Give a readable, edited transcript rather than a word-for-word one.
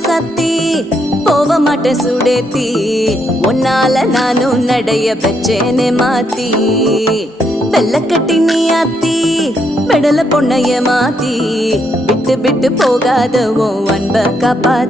சத்தி போக மாட்டேன் சுடேத்தி உன்னால நானும் நடைய பெச்சேனே மாத்தி வெள்ளக்கட்டி நீ ஆத்தி பெடல பொண்ணைய மாத்தி விட்டு விட்டு போகாத உன் அன்ப காப்பாத்தி